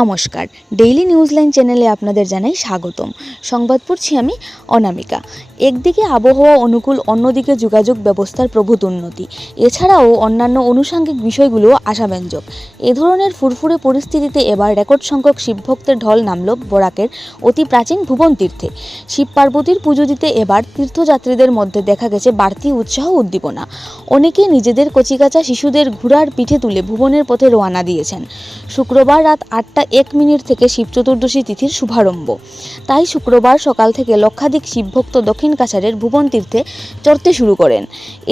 নমস্কার, ডেইলি নিউজলাইন চ্যানেলে আপনাদের জানাই স্বাগতম। সংবাদ পড়ছি আমি অনামিকা। একদিকে আবহাওয়া অনুকূল, অন্যদিকে যোগাযোগ ব্যবস্থার প্রভূত উন্নতি, এছাড়াও অন্যান্য আনুষঙ্গিক বিষয়গুলো আশাব্যঞ্জক। এ ধরনের ফুরফুরে পরিস্থিতিতে এবার রেকর্ড সংখ্যক শিবভক্তের ঢল নামল বরাকের অতি প্রাচীন ভুবন তীর্থে। শিব পার্বতীর পুজো দিতে এবার তীর্থযাত্রীদের মধ্যে দেখা গেছে বাড়তি উৎসাহ উদ্দীপনা। অনেকে নিজেদের কচিকাঁচা শিশুদের ঘোড়ার পিঠে তুলে ভুবনের পথে রওনা দিয়েছেন। শুক্রবার রাত 8:01 থেকে শিব চতুর্দশী তিথির শুভারম্ভ। তাই শুক্রবার সকাল থেকে লক্ষাধিক শিবভক্ত দক্ষিণ কাছাড়ের ভুবন তীর্থে চড়তে শুরু করেন।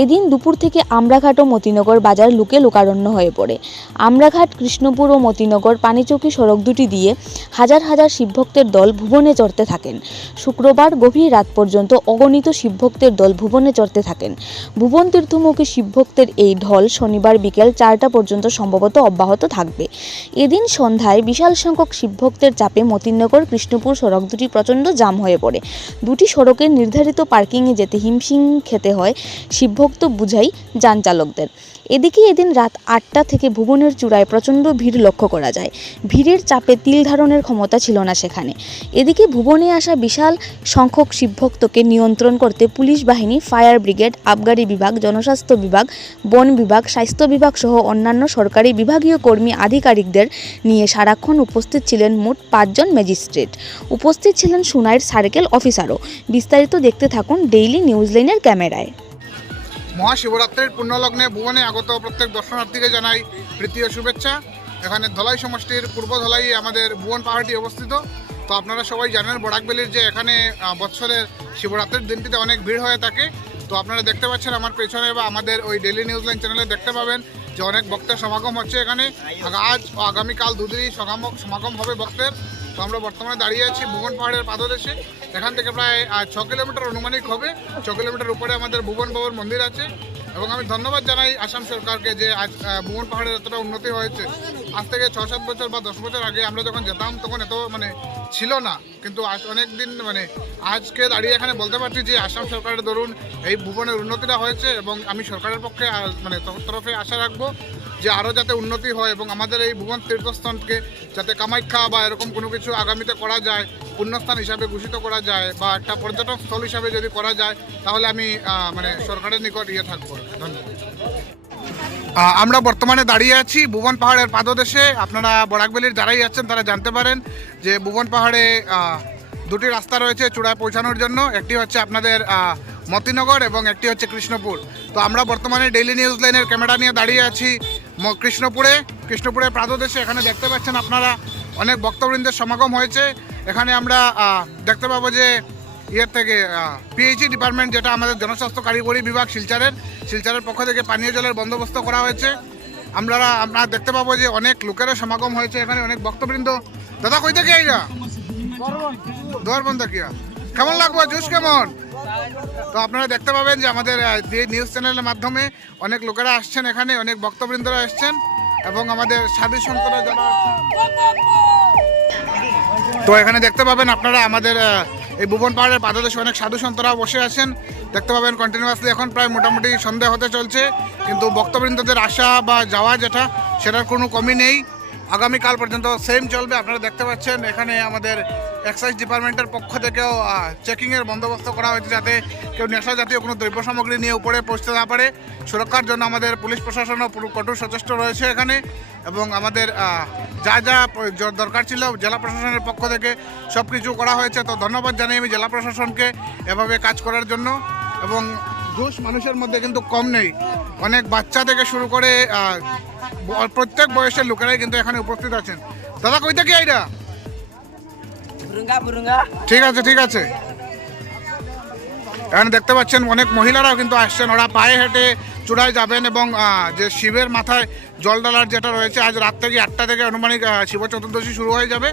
এদিন দুপুর থেকে আমরাঘাট ও মতিনগর বাজার লোকে লোকারণ্য হয়ে পড়ে। আমরাঘাট, কৃষ্ণপুর ও মতিনগর পানিচৌকি সড়ক দুটি দিয়ে হাজার হাজার শিবভক্তের দল ভুবনে চড়তে থাকেন। শুক্রবার গভীর রাত পর্যন্ত অগণিত শিবভক্তের দল ভুবনে চড়তে থাকেন। ভুবন তীর্থমুখী শিবভক্তের এই ঢল শনিবার বিকেল 4টা পর্যন্ত সম্ভবত অব্যাহত থাকবে। এদিন সন্ধ্যায় বিশাল সংখ্যক শিবভক্তের চাপে মতিনগর কৃষ্ণপুর সড়ক দুটি প্রচণ্ড জাম হয়ে পড়ে। দুটি সড়কের নির্ধারিত পার্কিংয়ে যেতে হিমশিম খেতে হয় শিবভক্ত বুঝাই যান চালকদের। এদিকে এদিন রাত 8টা থেকে ভুবনের চূড়ায় প্রচণ্ড ভিড় লক্ষ্য করা যায়। ভিড়ের চাপে তিল ধারণের ক্ষমতা ছিল না সেখানে। এদিকে ভুবনে আসা বিশাল সংখ্যক শিবভক্তকে নিয়ন্ত্রণ করতে পুলিশ বাহিনী, ফায়ার ব্রিগেড, আবগারি বিভাগ, জনস্বাস্থ্য বিভাগ, বন বিভাগ, স্বাস্থ্য বিভাগ সহ অন্যান্য সরকারি বিভাগীয় কর্মী আধিকারিকদের নিয়ে সারাক্ষণ উপস্থিত ছিলেন মোট 5 জন ম্যাজিস্ট্রেট। উপস্থিত ছিলেন সুনাইর সার্কেল অফিসারও। বিস্তারিত দেখতে থাকুন ডেইলি নিউজলাইনের ক্যামেরায়। মহাশিবরাত্রির পুণ্যলগ্নে ভুবনে আগত প্রত্যেক দর্শনার্থীকে জানাই প্রীতি ও শুভেচ্ছা। এখানে ধলাই সমষ্টির পূর্ব ধলাই আমাদের ভুবন পাহাড়টি অবস্থিত। তো আপনারা সবাই জানেন বরাকবেলির যে এখানে বৎসরের শিবরাত্রির দিনটিতে অনেক ভিড় হয়ে থাকে। তো আপনারা দেখতে পাচ্ছেন আমার পেছনে বা আমাদের ওই ডেইলি নিউজলাইন চ্যানেলে দেখতে পাবেন যে অনেক ভক্তের সমাগম হচ্ছে এখানে। আজ ও আগামীকাল দুদিনই সমাগম হবে ভক্তের। তো আমরা বর্তমানে দাঁড়িয়ে আছি ভুবন পাহাড়ের পাদদেশে। এখান থেকে প্রায় 6 কিলোমিটার অনুমানিক হবে। 6 কিলোমিটার উপরে আমাদের ভুবন বাবার মন্দির আছে। এবং আমি ধন্যবাদ জানাই আসাম সরকারকে যে আজ ভুবন পাহাড়ের এতটা উন্নতি হয়েছে। আজ থেকে 6-7 বছর বা 10 বছর আগে আমরা যখন যেতাম তখন এত ছিল না, কিন্তু আজ অনেক দিন আজকে দাঁড়িয়ে এখানে বলতে পারছি যে আসাম সরকারের দরুন এই ভুবনের উন্নতিটা হয়েছে। এবং আমি সরকারের পক্ষে তরফে আশা রাখবো যে আরও যাতে উন্নতি হয় এবং আমাদের এই ভুবন তীর্থস্থানকে যাতে কামাখ্যা বা এরকম কোনো কিছু আগামীতে করা যায়, পুণ্যস্থান হিসাবে ঘোষিত করা যায় বা একটা পর্যটন স্থল হিসাবে যদি করা যায়, তাহলে আমি সরকারের নিকট থাকবো। ধন্যবাদ। আমরা বর্তমানে দাঁড়িয়ে আছি ভুবন পাহাড়ের পাদদেশে। আপনারা বরাকবেলির যারাই যাচ্ছেন তারা জানতে পারেন যে ভুবন পাহাড়ে দুটি রাস্তা রয়েছে চূড়ায় পৌঁছানোর জন্য। একটি হচ্ছে আপনাদের মতিনগর এবং একটি হচ্ছে কৃষ্ণপুর। তো আমরা বর্তমানে ডেইলি নিউজলাইনের ক্যামেরা নিয়ে দাঁড়িয়ে আছি কৃষ্ণপুরের পাদদেশে। এখানে দেখতে পাচ্ছেন আপনারা অনেক ভক্তবৃন্দের সমাগম হয়েছে। এখানে আমরা দেখতে পাবো যে থেকে পিএইচই ডিপার্টমেন্ট, যেটা আমাদের জনস্বাস্থ্য কারিগরি বিভাগ শিলচরের পক্ষ থেকে পানীয় জলের বন্দোবস্ত করা হয়েছে। আমরা দেখতে পাবো যে অনেক লোকেরও সমাগম হয়েছে এখানে, অনেক ভক্তবৃন্দ। দাদা কই থেকে আইরা দোয়ারবন্ধ কিয়া কেমন লাগবে, জুস কেমন? তো আপনারা দেখতে পাবেন যে আমাদের নিউজ চ্যানেলের মাধ্যমে অনেক লোকেরা আসছেন এখানে, অনেক ভক্তবৃন্দরা আসছেন এবং আমাদের সাধু সন্তরা যারা। তো এখানে দেখতে পাবেন আপনারা আমাদের এই ভুবন পাহাড়ের পাদদেশে অনেক সাধু সন্তরা বসে আছেন। দেখতে পাবেন কন্টিনিউয়াসলি এখন প্রায় মোটামুটি সন্ধ্যা হতে চলছে, কিন্তু ভক্তবৃন্দদের আসা বা যাওয়া যেটা সেটার কোনো কমি নেই। আগামীকাল পর্যন্ত সেম চলবে। আপনারা দেখতে পাচ্ছেন এখানে আমাদের এক্সাইজ ডিপার্টমেন্টের পক্ষ থেকেও চেকিংয়ের বন্দোবস্ত করা হয়েছে, যাতে কেউ নেশা জাতীয় কোনো দ্রব্য সামগ্রী নিয়ে উপরে পৌঁছতে না পারে। সুরক্ষার জন্য আমাদের পুলিশ প্রশাসনও কঠোর সচেষ্ট রয়েছে এখানে। এবং আমাদের যা যা দরকার ছিল জেলা প্রশাসনের পক্ষ থেকে সব কিছু করা হয়েছে। তো ধন্যবাদ জানাই আমি জেলা প্রশাসনকে এভাবে কাজ করার জন্য। এবং ঘুষ মানুষের মধ্যে কিন্তু কম নেই, অনেক বাচ্চা থেকে শুরু করে প্রত্যেক বয়সের লোকেরাই কিন্তু এখানে উপস্থিত আছেন। দাদা কই থেকে আইরা? ঠিক আছে। এখানে দেখতে পাচ্ছেন অনেক মহিলারাও কিন্তু আসছেন। ওরা পায়ে হেঁটে চূড়ায় যাবেন এবং যে শিবের মাথায় জল ডালার যেটা রয়েছে, আজ রাত থেকে 8টা থেকে আনুমানিক শিব চতুর্দশী শুরু হয়ে যাবে।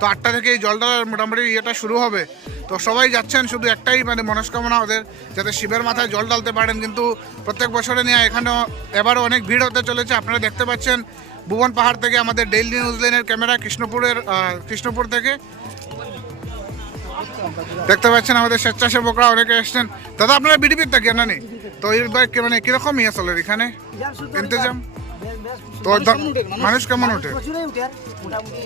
তো 8টা থেকে এই জল ডালার মোটামুটি শুরু হবে। তো সবাই যাচ্ছেন, শুধু একটাই মনস্কামনা ওদের যাতে শিবের মাথায় জল ডালতে পারেন। কিন্তু প্রত্যেক বছরে নিয়ে এখানেও এবারও অনেক ভিড় হতে চলেছে। আপনারা দেখতে পাচ্ছেন ভুবন পাহাড় থেকে আমাদের ডেইলি নিউজলাইনের ক্যামেরা কৃষ্ণপুর থেকে দেখতে পাচ্ছেন আমাদের স্বেচ্ছাসেবকরা অনেকে এসছেন। দাদা আপনারা বিডিপির থাকেন না? তো এর কিরকম ইয়ে চলে এখানে ইন্তজাম? তো মানুষ কেমন ওঠে? প্রচুরই উঠে, মোটামুটি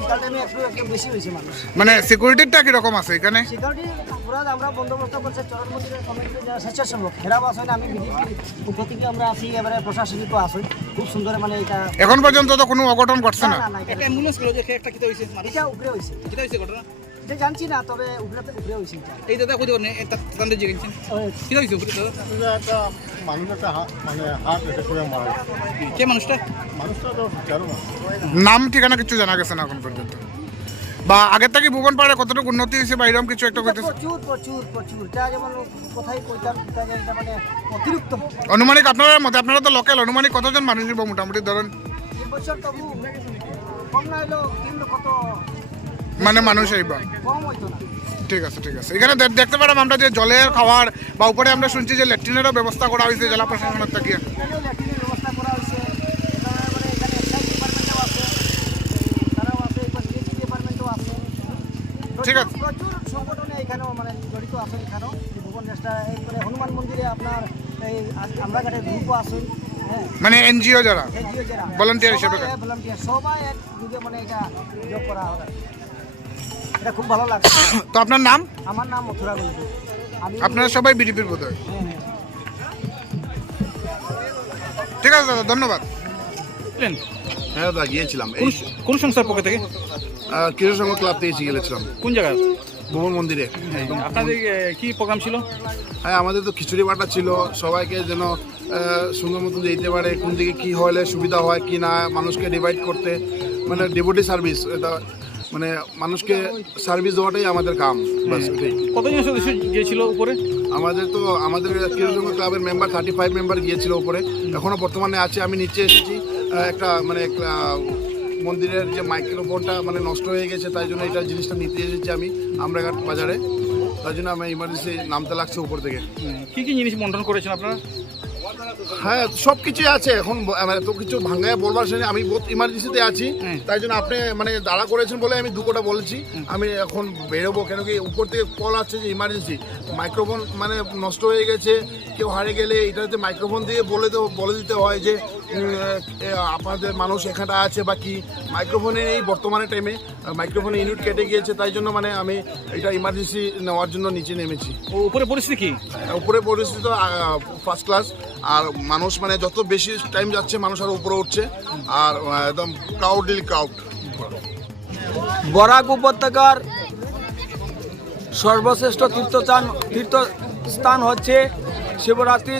বিকাল টাইমে একটু বেশি হয়েছে মানুষ। মানে সিকিউরিটিটা কিরকম আছে এখানে? সিকিউরিটি পুরো আমরা বন্দোবস্ত করছে চরণ মন্দিরের কমিটিতে যারা স্বেচ্ছাসেবক হেরাও আসেন, আমি বিজেপি পক্ষ থেকে আমরা আছি, এবারে প্রশাসনিকও আসই খুব সুন্দর। মানে এটা এখন পর্যন্ত তো কোনো অঘটন ঘটছে না। না না একটা অ্যাম্বুলেন্স গুলো যে একটা কিতা হইছে এটা উপরে হয়েছে, কিতা হইছে ঘটনা এটা জানছি না, তবে উপরে হয়েছে এটা। এই দাদা কইতে পারেন তান্ডে যে গেছেন কিতা হইছে উপরে দাদা এটা একটা মানুষ একটা মানে হাত এটা করে মারা কে মানুষটা মানুষটা তো জানো না। নাম ঠিকানা কিছু জানা গেছে না এখন পর্যন্ত, বা আগের থেকে ভুবন পাড়ে কতটুকু উন্নতি হয়েছে বা এরকম কিছু একটা করতেছে? প্রচুর প্রচুর প্রচুর, এটা যেমন কোথায় কইতাম এটা মানে অতিরিক্ত। অনুমানিক আপনার মতে, আপনারা তো লোকাল, অনুমানিক কতজন মানুষ হইব মোটামুটি ধরেন? এই বছর তবু কম না হলেও 3 লক্ষ তো মানে মানুষ আইবা। কম হইতো না। ঠিক আছে ঠিক আছে। এখানে দেখতে পেলাম আমরা যে জলের খাওয়ার বা উপরে আমরা শুনছি যে ল্যাট্রিনেরও ব্যবস্থা করা হয়েছে জেলা প্রশাসনের থেকে। এখানেও ল্যাট্রিনের ব্যবস্থা করা হয়েছে, এখানে মানে এখানে এক্সাইজ ডিপার্টমেন্টও আছে, তারাও আছে, এবার ডিএসি ডিপার্টমেন্টও আছে। ঠিক আছে। প্রচুর সংগঠনে এখানেও মানে জড়িত আছে। এখানেও ভুবন রেস্টা একবারে হনুমান মন্দিরে আপনার এই আমরাঘাটের গ্রুপও আছে, হ্যাঁ, মানে এনজিও যারা এনজিও যারা volunteer হিসেবে সবাই volunteer, সবাই এক যুগে মানে এটা যোগ করা হবে। এটা খুব ভালো লাগছে। তো আপনার নাম? আমার নাম মথুরা গল্পু। আমি আপনারা সবাই বিজেপির বোধ হয়। হ্যাঁ, হ্যাঁ। ঠিক আছে দাদা, ধন্যবাদ। প্লেন হ্যাঁ দাদা গিয়েছিলাম এই কোন সংস্থার পক্ষ থেকে কিশোর সংঘ ক্লাব থেকে গিয়েছিলাম কোন জায়গায় ভুবন মন্দিরে। আপনাদের কি প্রোগ্রাম ছিল? হ্যাঁ আমাদের তো খিচুড়ি বাটা ছিল, সবাইকে যেন সুন্দর মতন যেতে পারে, কোন দিকে কী হলে সুবিধা হয় কি না, মানুষকে ডিভাইড করতে, মানে ডেপুটি সার্ভিস, এটা মানে মানুষকে সার্ভিস দেওয়াটাই আমাদের কাম, বাস ওটাই। কতজন সদস্য গিয়েছিল উপরে? আমাদের কিশোর সংঘ ক্লাবের মেম্বার 35 মেম্বার গিয়েছিল উপরে, এখনও বর্তমানে আছে। আমি নিচে এসেছি, একটা মন্দিরের যে মাইক্রোফোনটা মানে নষ্ট হয়ে গেছে, তাই জন্য এটা জিনিসটা নিতে এসেছি আমি আমরাঘাট বাজারে, তাই জন্য আমি ইমার্জেন্সি নামতে লাগছে উপর থেকে। কি কি জিনিস বন্টন করেছেন আপনারা? হ্যাঁ সব কিছুই আছে, এখন এত কিছু ভাঙায় বলবার শুনে আমি বহুত ইমার্জেন্সিতে আছি, তাই জন্য আপনি মানে দাঁড়া করেছেন বলে আমি 2 কথা বলেছি। আমি এখন বেরোবো, কেন কি উপর থেকে কল আছে যে ইমার্জেন্সি মাইক্রোফোন মানে নষ্ট হয়ে গেছে, কেউ হারিয়ে গেলে এটাতে মাইক্রোফোন দিয়ে বলে দিতে হয় যে আপনাদের মানুষ এখানটা আছে বা কি। মাইক্রোফোনে এই বর্তমানে টাইমে মাইক্রোফোনে ইউনিট কেটে গিয়েছে, তাই জন্য মানে আমি এটা ইমার্জেন্সি নেওয়ার জন্য নিচে নেমেছি। উপরে পরিস্থিতি কি? উপরে পরিস্থিতি তো ফার্স্ট ক্লাস, আর মানুষ মানে যত বেশি টাইম যাচ্ছে মানুষ আরো উপরে উঠছে, আর একদম ক্রাউড। বরাক উপত্যকার সর্বশ্রেষ্ঠ তীর্থস্থান হচ্ছে শিবরাত্রি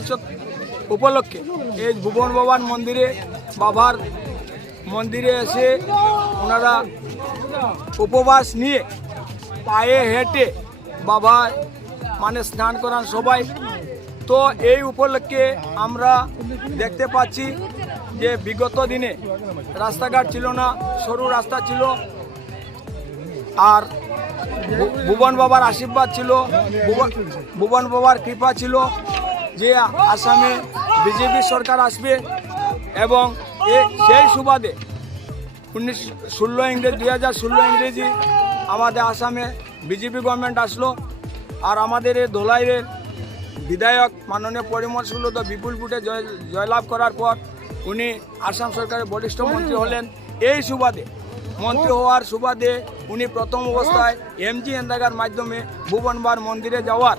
উপলক্ষে এই ভুবন বাবার বাবার মন্দিরে এসে ওনারা উপবাস নিয়ে পায়ে হেঁটে বাবা মানে স্নান করান সবাই। তো এই উপলক্ষে আমরা দেখতে পাচ্ছি যে বিগত দিনে রাস্তাঘাট ছিল না, সরু রাস্তা ছিল, আর ভুবন বাবার আশীর্বাদ ছিল, ভুবন বাবার কৃপা ছিল যে আসামে বিজেপি সরকার আসবে, এবং সেই সুবাদে 2016 ইংরেজি আমাদের আসামে বিজেপি গভর্নমেন্ট আসলো। আর আমাদের এই ধলাইয়ের বিধায়ক মাননীয় পরিমল শুক্লদা বিপুল ভোটে জয়লাভ করার পর উনি আসাম সরকারের বলিষ্ঠ মন্ত্রী হলেন। এই সুবাদে মন্ত্রী হওয়ার সুবাদে উনি প্রথম অবস্থায় এমজি এন্দাগার মাধ্যমে ভুবনবার মন্দিরে যাওয়ার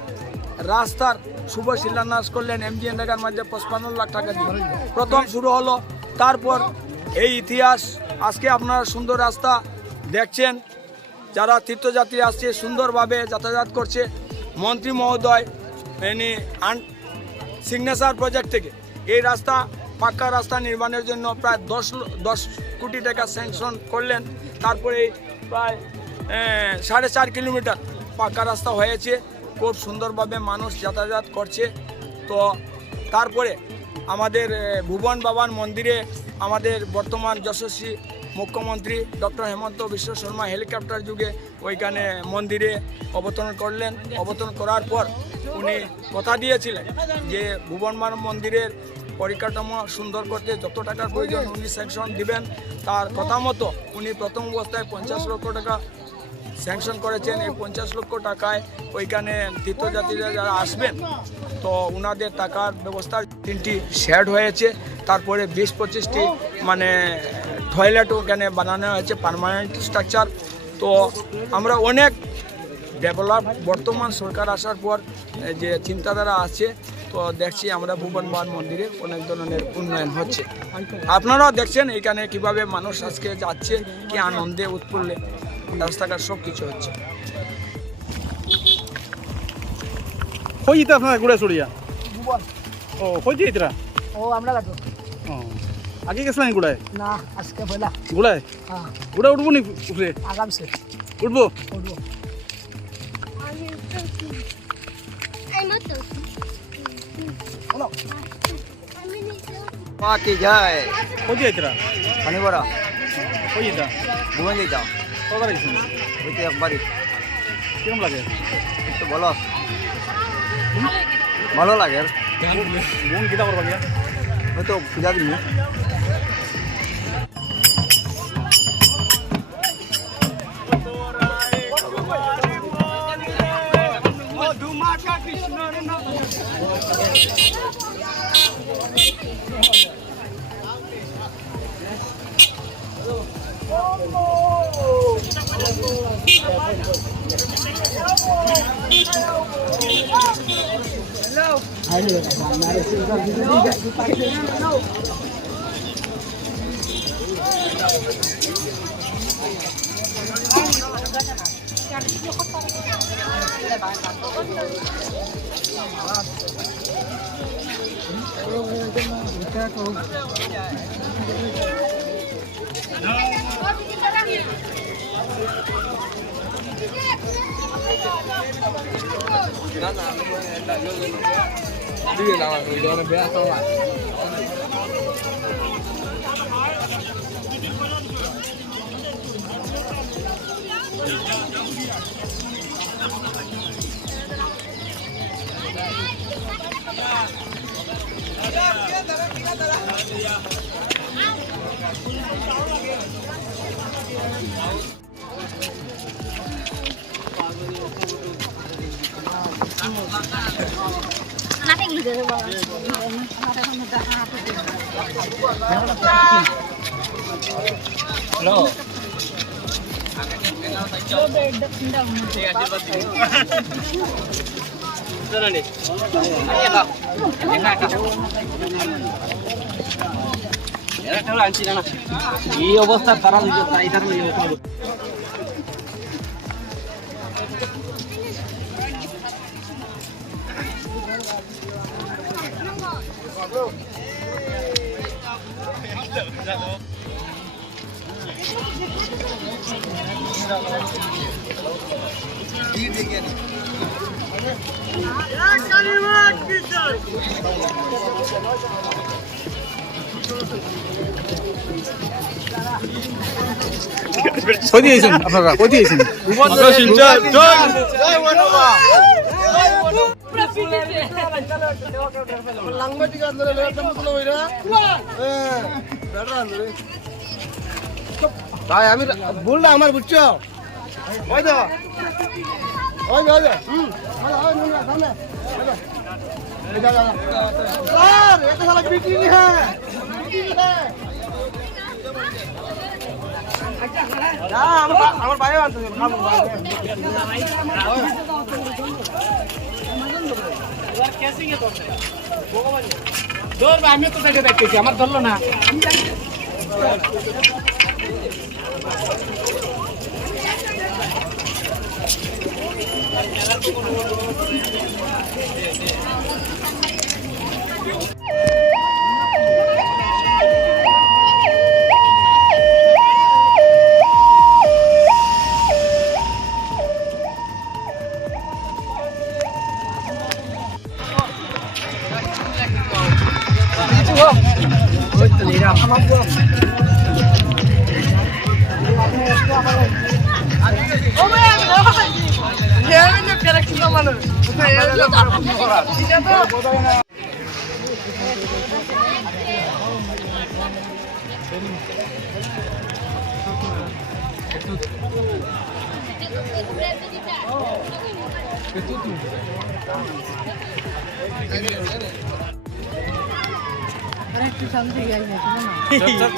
রাস্তার শুভ শিলান্যাস করলেন। এমজি এন্দাগার মাধ্যমে 55 লাখ টাকা দিয়ে প্রথম শুরু হলো। তারপর এই ইতিহাস আজকে আপনারা সুন্দর রাস্তা দেখছেন, যারা তীর্থযাত্রী আসছে সুন্দরভাবে যাতায়াত করছে। মন্ত্রী মহোদয় সিগনেচার প্রজেক্ট থেকে এই রাস্তা পাক্কা রাস্তা নির্মাণের জন্য প্রায় 10 কোটি টাকা স্যাংশন করলেন। তারপরে প্রায় 4.5 কিলোমিটার পাক্কা রাস্তা হয়েছে, খুব সুন্দরভাবে মানুষ যাতায়াত করছে। তো তারপরে আমাদের ভুবন বাবার মন্দিরে আমাদের বর্তমান যশস্বী মুখ্যমন্ত্রী ডক্টর হেমন্ত বিশ্ব শর্মা হেলিকপ্টার যুগে ওইখানে মন্দিরে অবতরণ করলেন। অবতরণ করার পর উনি কথা দিয়েছিলেন যে ভুবনবার মন্দিরের পরিকাঠামো সুন্দর করতে যত টাকার প্রয়োজন উনি স্যাংশন দিবেন। তার কথা মতো উনি প্রথম অবস্থায় 50 লক্ষ টাকা স্যাংশন করেছেন। এই 50 লক্ষ টাকায় ওইখানে তীর্থযাত্রীরা যারা আসবেন তো ওনাদের টাকার ব্যবস্থা 3টি শেড হয়েছে। তারপরে 20-25টি মানে টয়লেটও ওখানে বানানো হয়েছে পার্মানেন্ট স্ট্রাকচার। তো আমরা অনেক ডেভেলপ বর্তমান সরকার আসার পর যে চিন্তাধারা আছে, তো দেখছি আমরা ভুবন বাহার মন্দিরে অনেক ধরনের উন্নয়ন হচ্ছে। আপনারাও দেখছেন এখানে কিভাবে মানুষ আজকে যাচ্ছে, কি আনন্দে উৎফুল্লে, রাস্তাঘাট সব কিছু হচ্ছে। কই যেতে আপনার গুড়ায় চড়িয়া? ও কই দিয়ে যেতে? ও আমরা লাগো ও আগে গেছিলেন গুড়ায়? না আজকে বলা গুড়ায়? হ্যাঁ গুড়ায় উঠবো নি উপরে? আরামসে উঠবো? উঠবো। পাতি যায় কই দিয়ে যেতে? পানি বড়া কই যেতে? ভুবন দিতাম কবার গেছেন? ওইতে একবারই কিরম লাগে? একটু বলো ভালো লাগে বোন কিতা করবা গিয়া? হয়তো পূজা দিন এই অবস্থা খারাপ হয়ে যায় এটার কই দিয়ে গেছেন আপনারা? কই দিয়ে গেছেন? তাই আমি বললাম আমার বুঝছো ওই তো ওই যে সামনে স্যার এটা সালা বিক্রি नहीं है না আমার ভাই আনতে খাবো আমি তো থেকে দেখতেছি, আমার ধরলো না।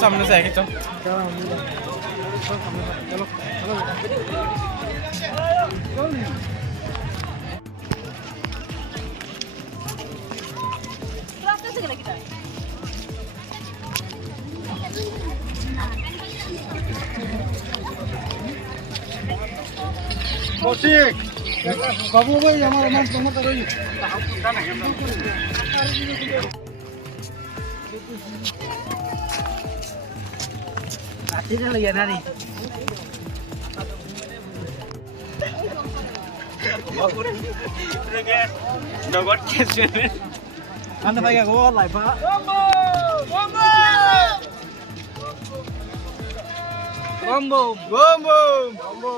সামনে যাই চল বাবু ভাই আমার ওই আন্না ভাই গো লাইফ বম্বো বম্বো বম্বো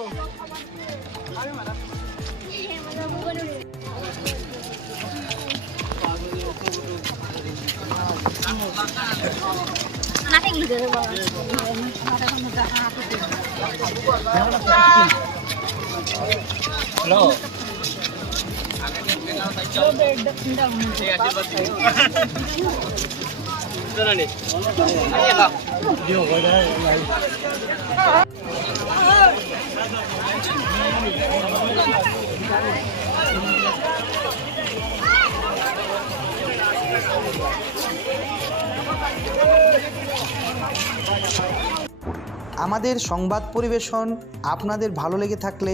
আমাদের সংবাদ পরিবেশন আপনাদের ভালো লেগে থাকলে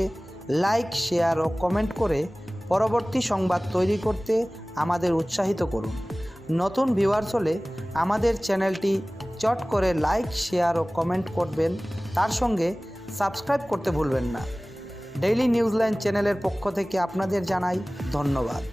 লাইক, শেয়ার ও কমেন্ট করে পরবর্তী সংবাদ তৈরি করতে আমাদের উৎসাহিত করুন। নতুন ভিউয়ার্স হলে আমাদের চ্যানেলটি চট করে লাইক, শেয়ার ও কমেন্ট করবেন, তার সঙ্গে সাবস্ক্রাইব করতে ভুলবেন না। ডেইলি নিউজলাইন চ্যানেলের পক্ষ থেকে আপনাদের জানাই ধন্যবাদ।